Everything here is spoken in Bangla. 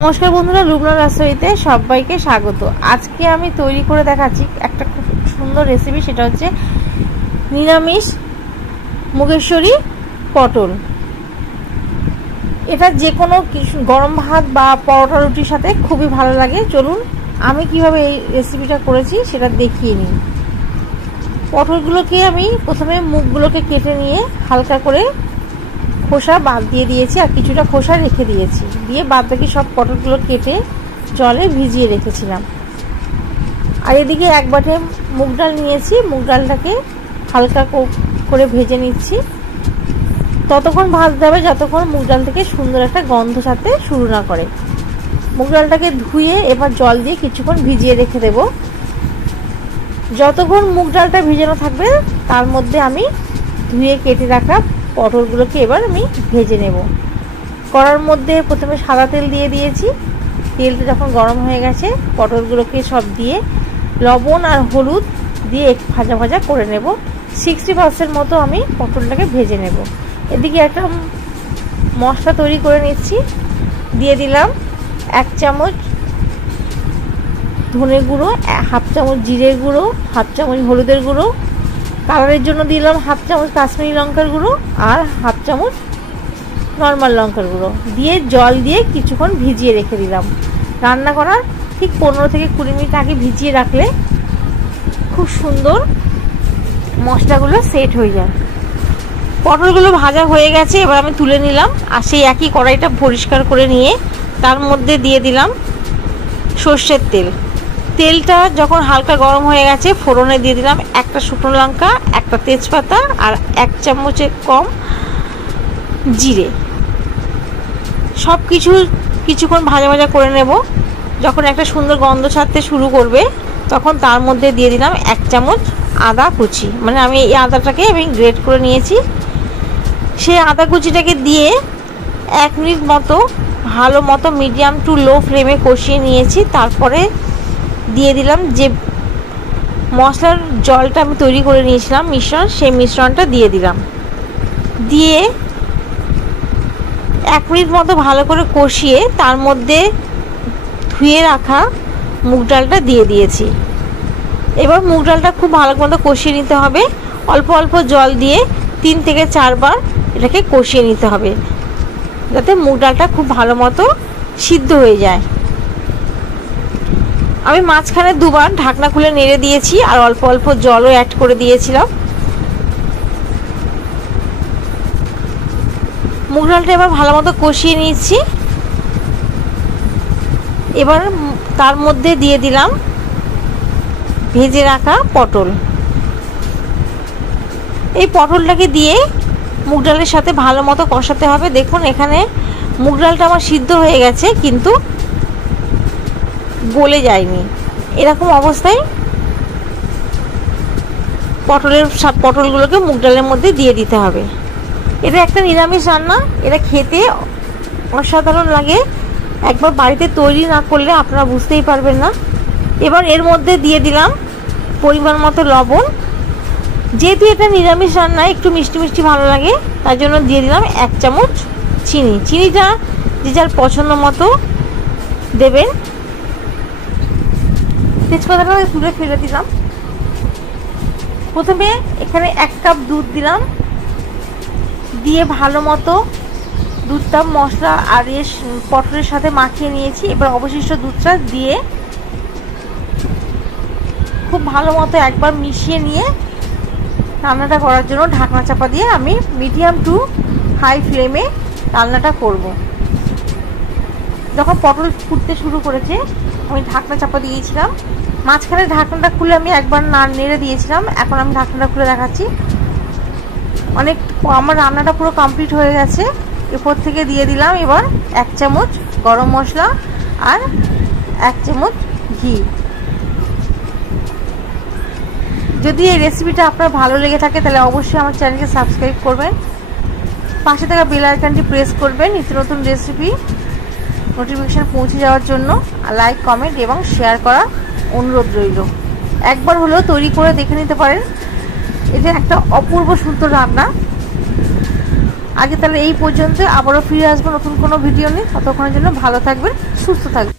নমস্কার বন্ধুরা, লুবনা রাসোইতে সবাইকে স্বাগত। আজকে আমি তৈরি করে দেখাচ্ছি একটা খুব সুন্দর রেসিপি, সেটা হচ্ছে নিরামিষ মুগেশ্বরী পটল। এটা যে কোনো গরম ভাত বা পরোটা রুটির সাথে খুবই ভালো লাগে। চলুন আমি কিভাবে এই রেসিপিটা করেছি সেটা দেখিয়ে নিই। পটলগুলোকে আমি প্রথমে মুখগুলোকে কেটে নিয়ে হালকা করে খোসা বাদ দিয়ে দিয়েছি, আর কিছুটা খোসা রেখে দিয়েছি। দিয়ে বাদ বাকি সব পটলগুলো কেটে জলে ভিজিয়ে রেখেছিলাম। আর এদিকে এক বাটি মুগ ডাল নিয়েছি, মুগ ডালটাকে হালকা করে ভেজে নিচ্ছি। ততক্ষণ ভাজতে হবে যতক্ষণ মুগ ডাল থেকে সুন্দর একটা গন্ধ ছাড়তে শুরু না করে। মুগ ডালটাকে ধুয়ে এবার জল দিয়ে কিছুক্ষণ ভিজিয়ে রেখে দেব। যতক্ষণ মুগ ডালটা ভিজানো থাকবে তার মধ্যে আমি ধুয়ে কেটে রাখা পটলগুলোকে এবার আমি ভেজে নেব। কড়ার মধ্যে প্রথমে সাদা তেল দিয়ে দিয়েছি। তেলটা যখন গরম হয়ে গেছে পটলগুলোকে সব দিয়ে লবণ আর হলুদ দিয়ে একটু ভাজা ভাজা করে নেব। 60% মতো আমি পটলটাকে ভেজে নেব। এদিকে একটা মশলা তৈরি করে নিচ্ছি। দিয়ে দিলাম 1 চামচ ধনে গুঁড়ো, 1/2 চামচ জিরের গুঁড়ো, 1/2 চামচ হলুদের গুঁড়ো, কালারের জন্য দিলাম 1/2 চামচ কাশ্মীরি লঙ্কার গুঁড়ো আর 1/2 চামচ নর্মাল লঙ্কার গুঁড়ো দিয়ে জল দিয়ে কিছুক্ষণ ভিজিয়ে রেখে দিলাম। রান্না করার ঠিক 15 থেকে 20 মিনিট আগে ভিজিয়ে রাখলে খুব সুন্দর মশলাগুলো সেট হয়ে যায়। পটলগুলো ভাজা হয়ে গেছে, এবার আমি তুলে নিলাম। আর সেই একই কড়াইটা পরিষ্কার করে নিয়ে তার মধ্যে দিয়ে দিলাম সর্ষের তেল। তেলটা যখন হালকা গরম হয়ে গেছে ফোড়নে দিয়ে দিলাম একটা শুকনো লঙ্কা, একটা তেজপাতা আর 1 চামচের কম জিরে। সব কিছুক্ষণ ভাজা ভাজা করে নেব। যখন একটা সুন্দর গন্ধ ছাড়তে শুরু করবে তখন তার মধ্যে দিয়ে দিলাম 1 চামচ আদা কুচি, মানে আমি এই আদাটাকে গ্রেট করে নিয়েছি। সেই আদা কুচিটাকে দিয়ে 1 মিনিট মতো ভালো মতো মিডিয়াম টু লো ফ্লেমে কষিয়ে নিয়েছি। তারপরে দিয়ে দিলাম যে মশলার জলটা আমি তৈরি করে নিয়েছিলাম মিশ্রণ, সেই মিশ্রণটা দিয়ে দিলাম। দিয়ে 1 মিনিট মতো ভালো করে কষিয়ে তার মধ্যে ধুয়ে রাখা মুগ ডালটা দিয়ে দিয়েছি। এবার মুগ ডালটা খুব ভালো মতো কষিয়ে নিতে হবে। অল্প অল্প জল দিয়ে 3 থেকে 4 বার এটাকে কষিয়ে নিতে হবে, যাতে মুগ ডালটা খুব ভালো মতো সিদ্ধ হয়ে যায়। আমি মাঝখানে 2 বার ঢাকনা খুলে নেড়ে দিয়েছি আর অল্প অল্প জলও অ্যাড করে দিয়েছিলাম। মুগ ডালটা এবার ভালো মতো কষিয়ে নিচ্ছি। এবার তার মধ্যে দিয়ে দিলাম ভেজে রাখা পটল। এই পটলটাকে দিয়ে মুগ ডালের সাথে ভালো মতো কষাতে হবে। দেখুন এখানে মুগ ডালটা আমার সিদ্ধ হয়ে গেছে কিন্তু গলে যায়নি। এরকম অবস্থায় পটলগুলোকে মুগ ডালের মধ্যে দিয়ে দিতে হবে। এটা একটা নিরামিষ রান্না, এটা খেতে অসাধারণ লাগে। একবার বাড়িতে তৈরি না করলে আপনারা বুঝতেই পারবেন না। এবার এর মধ্যে দিয়ে দিলাম পরিমাণ মতো লবণ। যেহেতু এটা নিরামিষ রান্না একটু মিষ্টি মিষ্টি ভালো লাগে, তার জন্য দিয়ে দিলাম 1 চামচ চিনি। চিনিটা যে যার পছন্দ মতো দেবেন। তেজপাতাটা তুলে ফেলে দিলাম। প্রথমে এখানে 1 কাপ দুধ দিলাম, দিয়ে ভালো মতো দুধটা মশলা আর পটলের সাথে মাখিয়ে নিয়েছি। এবার অবশিষ্ট দুধটা দিয়ে খুব ভালো মতো একবার মিশিয়ে নিয়ে রান্নাটা করার জন্য ঢাকনা চাপা দিয়ে আমি মিডিয়াম টু হাই ফ্লেমে রান্নাটা করব। যখন পটল ফুটতে শুরু করেছে আমি ঢাকনা চাপা দিয়েছিলাম। মাঝখানে ঢাকনাটা খুলে আমি একবার নেড়ে দিয়েছিলাম। এখন আমি ঢাকনাটা খুলে দেখাচ্ছি। আমার রান্নাটা পুরো কমপ্লিট হয়ে গেছে। এরপর থেকে দিয়ে দিলাম এবার 1 চামচ গরম মশলা আর 1 চামচ ঘি। যদি এই রেসিপিটা আপনার ভালো লেগে থাকে তাহলে অবশ্যই আমার চ্যানেলকে সাবস্ক্রাইব করবেন, পাশে থাকা বেল আইকনটি প্রেস করবেন নিত্য নতুন রেসিপি নোটিফিকেশন পৌঁছে যাওয়ার জন্য। লাইক, কমেন্ট এবং শেয়ার করার অনুরোধ রইল। একবার হলেও তৈরি করে দেখে নিতে পারেন। এটা একটা অপূর্ব সুন্দর রান্না। আগে তাহলে এই পর্যন্ত, আবারও ফিরে আসবো নতুন কোনো ভিডিও নিয়ে। ততক্ষণের জন্য ভালো থাকবেন, সুস্থ থাকবেন।